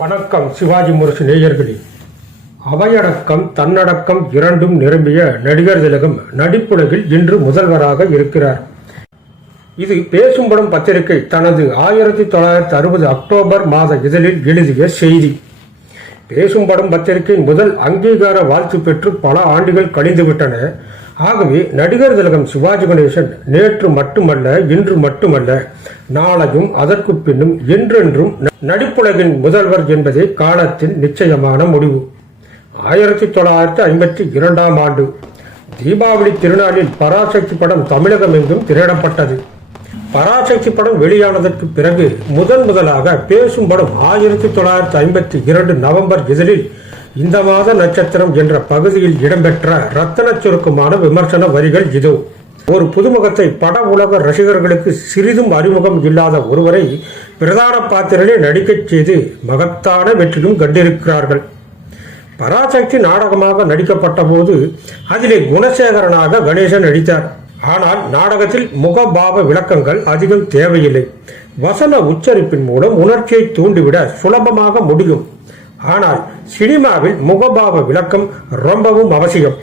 வணக்கம் சிவாஜி முரசு நேயர்களே. அவையடக்கம் தன்னடக்கம் இரண்டும் நிரம்பிய நடிகர் திலகம் நடிப்புலகில் இன்று முதல்வராக இருக்கிறார். இது பேசும் படம் பத்திரிகை தனது ஆயிரத்தி தொள்ளாயிரத்தி அறுபது அக்டோபர் மாத இதழில் எழுதிய செய்தி. பேசும் படம் பத்திரிகை முதல் அங்கீகார வாழ்த்து பெற்று பல ஆண்டுகள் கழிந்துவிட்டன. ஆகவே நடிகர் திலகம் சிவாஜி கணேசன் நேற்று மட்டுமல்ல இன்று மட்டுமல்ல நாளையும் அதற்கு பின்னும் என்றென்றும் ந- நடிப்புலகின் முதல்வர் என்பதே காலத்தின் நிச்சயமான முடிவு. ஆயிரத்தி தொள்ளாயிரத்தி ஐம்பத்தி இரண்டாம் ஆண்டு தீபாவளி திருநாளில் பராசக்தி படம் தமிழகமெங்கும் திரையிடப்பட்டது. பராசக்தி படம் வெளியானதற்கு பிறகு முதன் முதலாக பேசும் படம் ஆயிரத்தி தொள்ளாயிரத்தி ஐம்பத்தி இரண்டு நவம்பர் இதழில் இந்த மாத நட்சத்திரம் என்ற பகுதியில் இடம்பெற்ற ரத்தன சுருக்கமான விமர்சன வரிகள் இதோ. ஒரு புதுமுகத்தை பட உலக ரசிகர்களுக்கு சிறிதும் அறிமுகம் இல்லாத ஒருவரை பிரதான பாத்திரங்களில் நடிக்கச் செய்து மகத்தான வெற்றியும் கண்டிருக்கிறார்கள். பராசக்தி நாடகமாக நடிக்கப்பட்ட போது அதிலே குணசேகரனாக கணேசன் நடித்தார். ஆனால் நாடகத்தில் முகபாவ விளக்கங்கள் அதிகம் தேவையில்லை. வசன உச்சரிப்பின் மூலம் உணர்ச்சியை தூண்டிவிட சுலபமாக முடியும். ஆனால் சினிமாவில் முகபாவ விளக்கம் ரொம்பவும் அவசியம்.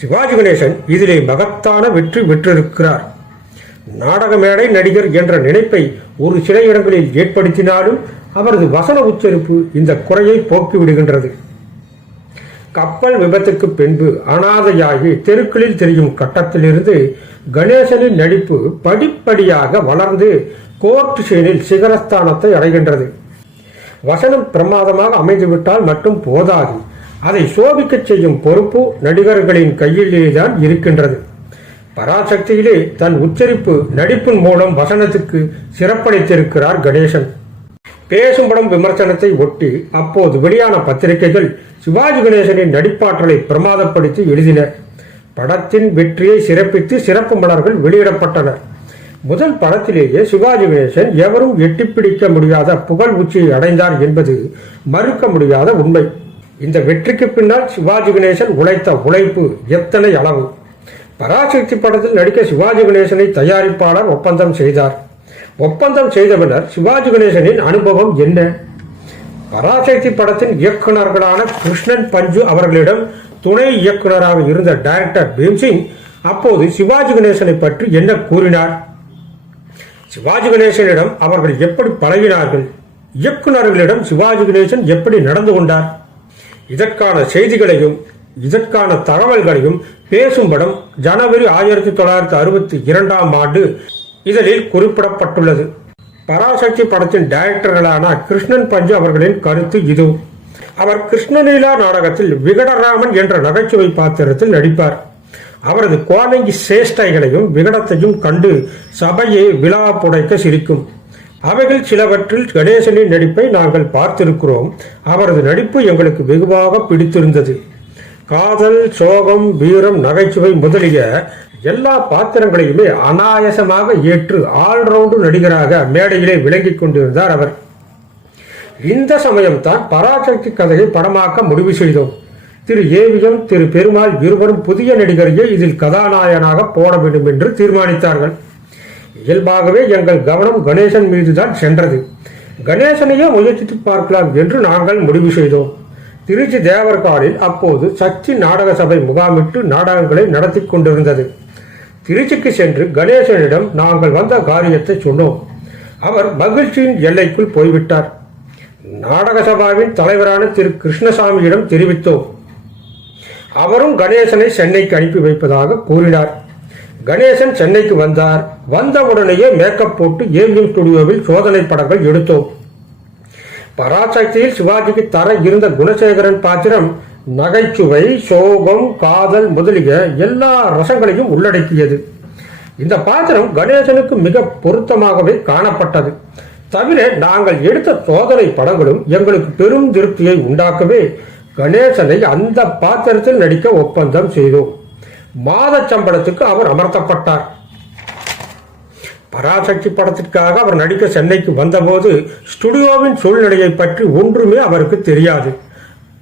சிவாஜி கணேசன் இதிலே மகத்தான வெற்றி பெற்றிருக்கிறார். நாடக மேடை நடிகர் என்ற நினைப்பை ஒரு சில இடங்களில் ஏற்படுத்தினாலும் அவரது வசன உச்சரிப்பு இந்த குறையை போக்கிவிடுகின்றது கப்பல் விபத்துக்கு பின்பு அனாதையாகி தெருக்களில் தெரியும் கட்டத்திலிருந்து கணேசனின் நடிப்பு படிப்படியாக வளர்ந்து கோர்ட் சீனில் சிகரஸ்தானத்தை அடைகின்றது. வசனம் பிரமாதமாக அமைந்துவிட்டால் மட்டும் போதாது. அதை சோபிக்கச் செய்யும் பொறுப்பு நடிகர்களின் கையிலேதான் இருக்கின்றது. பராசக்தியிலே தன் உச்சரிப்பு நடிப்பின் மூலம் வசனத்துக்கு சிறப்பளித்திருக்கிறார் கணேசன். பேசும் படம் விமர்சனத்தை ஒட்டி அப்போது வெளியான பத்திரிகைகள் சிவாஜி கணேசனின் நடிப்பாற்றலை பிரமாதப்படுத்தி எழுதின. படத்தின் வெற்றியை சிறப்பித்து சிறப்பு மலர்கள் வெளியிடப்பட்டன. முதல் படத்திலேயே சிவாஜி கணேசன் எவரும் எட்டிப்பிடிக்க முடியாத புகழ் உச்சியை அடைந்தார் என்பது மறுக்க முடியாத உண்மை. இந்த வெற்றிக்கு பின்னால் சிவாஜி கணேசன் உழைத்த உழைப்பு எத்தனை அளவு. பராசக்தி படத்தில் நடிக்க சிவாஜி கணேசனை தயாரிப்பாளர் ஒப்பந்தம் செய்தார். ஒப்பந்தம் செய்த பின்னர் சிவாஜி கணேசனின் அனுபவம் என்ன? பராசக்தி படத்தின் இயக்குனர்களான கிருஷ்ணன் பஞ்சு அவர்களிடம் துணை இயக்குனராக இருந்த டைரக்டர் பீம்சிங் அப்போது சிவாஜி கணேசனை பற்றி என்ன கூறினார்? சிவாஜி கணேசனிடம் அவர்கள் எப்படி பழகினார்கள்? இயக்குனர்களிடம் சிவாஜி கணேசன் எப்படி நடந்து கொண்டார்? இதற்கான செய்திகளையும் இதற்கான தகவல்களையும் பேசும் படம் ஜனவரி ஆயிரத்தி தொள்ளாயிரத்தி அறுபத்தி இரண்டாம் ஆண்டு இதழில் குறிப்பிடப்பட்டுள்ளது. பராசக்தி படத்தின் டைரக்டர்களான கிருஷ்ணன் பஞ்சு அவர்களின் கருத்து இது. அவர் கிருஷ்ணலீலா நாடகத்தில் விகடராமன் என்ற நகைச்சுவை பாத்திரத்தில் நடிப்பார். அவரது கோணங்கி சேஷ்டைகளையும் விகடத்தையும் கண்டு சபையை விழா புடைக்க சிரிக்கும். அவைகள் சிலவற்றில் கணேசனின் நடிப்பை நாங்கள் பார்த்திருக்கிறோம். அவரது நடிப்பு எங்களுக்கு வெகுவாக பிடித்திருந்தது. காதல் சோகம் வீரம் நகைச்சுவை முதலிய எல்லா பாத்திரங்களையுமே அனாயசமாக ஏற்று ஆல்ரவுண்டு நடிகராக மேடையிலே விளங்கிக் கொண்டிருந்தார் அவர். இந்த சமயம்தான் பராசக்தி கதையை படமாக்க முடிவு செய்தோம். திரு ஏவிஎம் திரு பெருமாள் இருவரும் புதிய நடிகரையே இதில் கதாநாயகனாக போட வேண்டும் என்று தீர்மானித்தார்கள். இயல்பாகவே எங்கள் கவனம் கணேசன் மீதுதான் சென்றது. கணேசனையே முயற்சித்து பார்க்கலாம் என்று நாங்கள் முடிவு செய்தோம். திருச்சி தேவர்காலில் அப்போது சக்தி நாடக சபை முகாமிட்டு நாடகங்களை நடத்தி கொண்டிருந்தது. திருச்சிக்கு சென்று கணேசனிடம் நாங்கள் வந்த காரியத்தை சொன்னோம். அவர் மகிழ்ச்சியின் எல்லைக்குள் போய்விட்டார். நாடக சபாவின் தலைவரான திரு கிருஷ்ணசாமியிடம் தெரிவித்தோம். அவரும் கணேசனை சென்னைக்கு அனுப்பி வைப்பதாக கூறினார். கணேசன் சென்னைக்கு வந்தார். வந்த உடனேயே மேக்கப் போட்டு ஏவிஎம் ஸ்டுடியோவில் சோதனை படங்கள் எடுத்தோம். பராசக்தியில் சிவாஜிக்கு தர இருந்த குணசேகரன் பாத்திரம் நகைச்சுவை சோகம் காதல் முதலிய எல்லா ரசங்களையும் உள்ளடக்கியது. இந்த பாத்திரம் கணேசனுக்கு மிக பொருத்தமாகவே காணப்பட்டது. தவிர நாங்கள் எடுத்த சோதனை படங்களும் எங்களுக்கு பெரும் திருப்தியை உண்டாக்கவே கணேசனை அந்த பாத்திரத்தில் நடிக்க ஒப்பந்தம் செய்தோம். மாத சம்பளத்துக்கு அவர் அமர்த்தப்பட்டார். பராசக்தி படத்திற்காக அவர் நடிக்க சென்னைக்கு வந்தபோது ஸ்டுடியோவின் சூழ்நிலையை பற்றி ஒன்றுமே அவருக்கு தெரியாது.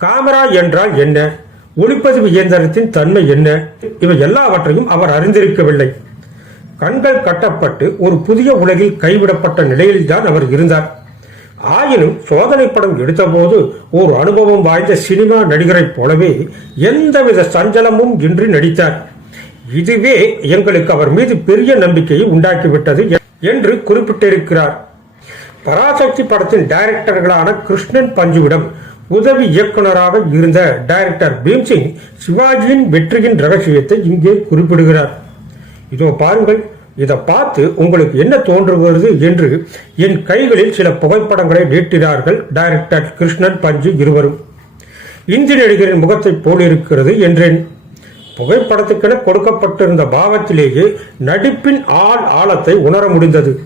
காமரா என்றால் என்ன? ஒளிப்பதிவு இயந்திரத்தின் தன்மை என்ன? இவை எல்லாவற்றையும் அவர் அறிந்திருக்கவில்லை. கண்கள் கட்டப்பட்டு ஒரு புதிய உலகில் கைவிடப்பட்ட நிலையில்தான் அவர் இருந்தார். ஆயினும் சோதனை படம் எடுத்தபோது ஒரு அனுபவம் வாய்ந்த சினிமா நடிகரைப் போலவே எந்தவித சஞ்சலமும் இன்றி நடித்தார். இதுவே எங்களுக்கு அவர் மீது பெரிய நம்பிக்கையை உண்டாக்கிவிட்டது என்று குறிப்பிட்டிருக்கிறார். பராசக்தி படத்தின் டைரக்டர்களான கிருஷ்ணன் பஞ்சுவிடம் உதவி இயக்குனராக இருந்த டைரக்டர் பீம்சிங் சிவாஜியின் வெற்றியின் ரகசியத்தை இங்கே குறிப்பிடுகிறார். இதோ பாருங்கள் இதை பார்த்து உங்களுக்கு என்ன தோன்றுகிறது என்று என் கைகளில் சில புகைப்படங்களை நீட்டினார்கள் டைரக்டர் கிருஷ்ணன் பஞ்சு இருவரும். இந்தி நடிகரின் முகத்தைப் போலிருக்கிறது என்றேன். புகைப்படத்துக்கென கொடுக்கப்பட்டிருந்த பாவத்திலேயே நடிப்பின் ஆள் ஆழத்தை உணர முடிந்தது.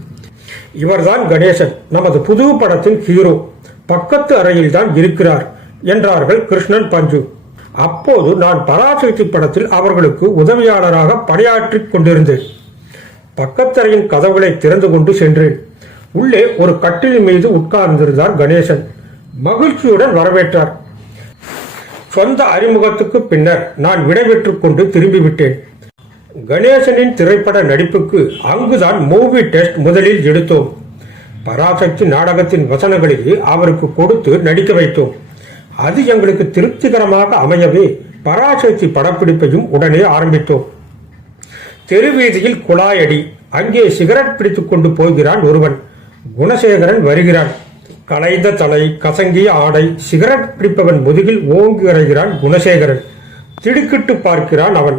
இவர்தான் கணேசன் நமது புது படத்தின் ஹீரோ. பக்கத்து அறையில் தான் இருக்கிறார் என்றார்கள் கிருஷ்ணன் பஞ்சு. அப்போது நான் பராசக்தி படத்தில் அவர்களுக்கு உதவியாளராக பணியாற்றிக் கொண்டிருந்தேன். பக்கத்தறையின் கதவுகளை திறந்து கொண்டு சென்றேன். உள்ளே ஒரு கட்டில் மீது உட்கார்ந்திருந்தார் கணேசன். மகிழ்ச்சியுடன் வரவேற்றார். சொந்த அறிமுகத்துக்கு பின்னர் நான் விடைபெற்றுக் கொண்டு திரும்பிவிட்டேன். கணேசனின் திரைப்பட நடிப்புக்கு அங்குதான் மூவி டெஸ்ட் முதலில் எடுத்தோம். பராசக்தி நாடகத்தின் வசனங்களையே அவருக்கு கொடுத்து நடிக்க வைத்தோம். அது எங்களுக்கு திருப்திகரமாக அமையவே பராசக்தி படப்பிடிப்பையும் உடனே ஆரம்பித்தோம். தெருவீதியில் குழாயடி. அங்கே சிகரெட் பிடித்துக் கொண்டு போகிறான் ஒருவன். குணசேகரன் வருகிறான். களைந்த தலை கசங்கிய ஆடை சிகரெட் பிடிப்பவன் முதுகில் ஓங்கி அறைகிறான் குணசேகரன். திடுக்கிட்டு பார்க்கிறான் அவன்.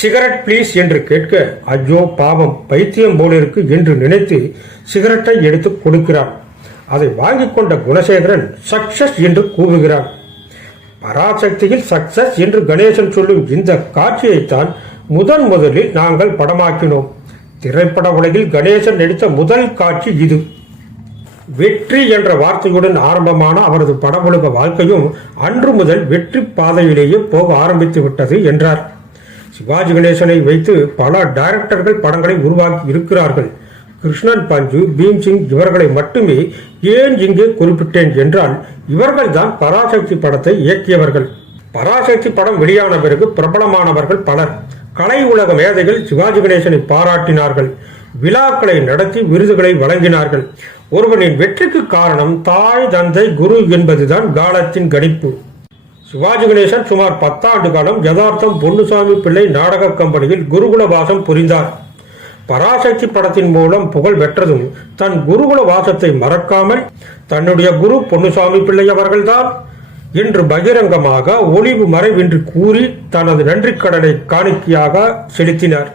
சிகரெட் ப்ளீஸ் என்று கேட்க ஐயோ பாவம் பைத்தியம் போலிருக்கு என்று நினைத்து சிகரெட்டை எடுத்து கொடுக்கிறான். அதை வாங்கிக் கொண்ட குணசேகரன் சக்சஸ் என்று கூவுகிறான். பராசக்தியில் சக்சஸ் என்று கணேசன் சொல்லும் இந்த காட்சியைத்தான் முதன் முதலில் நாங்கள் படமாக்கினோம். திரைப்பட உலகில் கணேசன் நடித்த முதல் காட்சி இது. வெற்றி என்ற வார்த்தையுடன் ஆரம்பமான அவரது படமுழுக வாழ்க்கையும் அன்று முதல் வெற்றி பாதையிலேயே போக ஆரம்பித்து விட்டது என்றார். சிவாஜி கணேசனை வைத்து பல டைரக்டர்கள் படங்களை உருவாக்கி இருக்கிறார்கள். கிருஷ்ணன் பஞ்சு பீம்சிங் இவர்களை மட்டுமே ஏன் இங்கே குறிப்பிட்டேன் என்றால் இவர்கள்தான் பராசக்தி படத்தை இயக்கியவர்கள். பராசக்தி படம் வெளியான பிறகு பிரபலமானவர்கள் பலர். கலை உலக மேதைகள் சிவாஜி கணேசனை பாராட்டினார்கள். விழாக்களை நடத்தி விருதுகளை வழங்கினார்கள். ஒருவனின் வெற்றிக்கு காரணம் தாய் தந்தை குரு என்பதுதான் காலத்தின் கணிப்பு. சிவாஜி கணேசன் சுமார் பத்தாண்டு காலம் யதார்த்தம் பொன்னுசாமி பிள்ளை நாடக கம்பெனியில் குருகுல வாசம் புரிந்தார். பராசக்தி படத்தின் மூலம் புகழ் பெற்றதும் தன் குருகுல வாசத்தை மறக்காமல் தன்னுடைய குரு பொன்னுசாமி பிள்ளை அவர்கள்தான். இன்று பகிரங்கமாக ஒளிவு மறைவின்றி கூறி தனது நன்றிக்கடனை காணிக்கையாக செலுத்தினார்.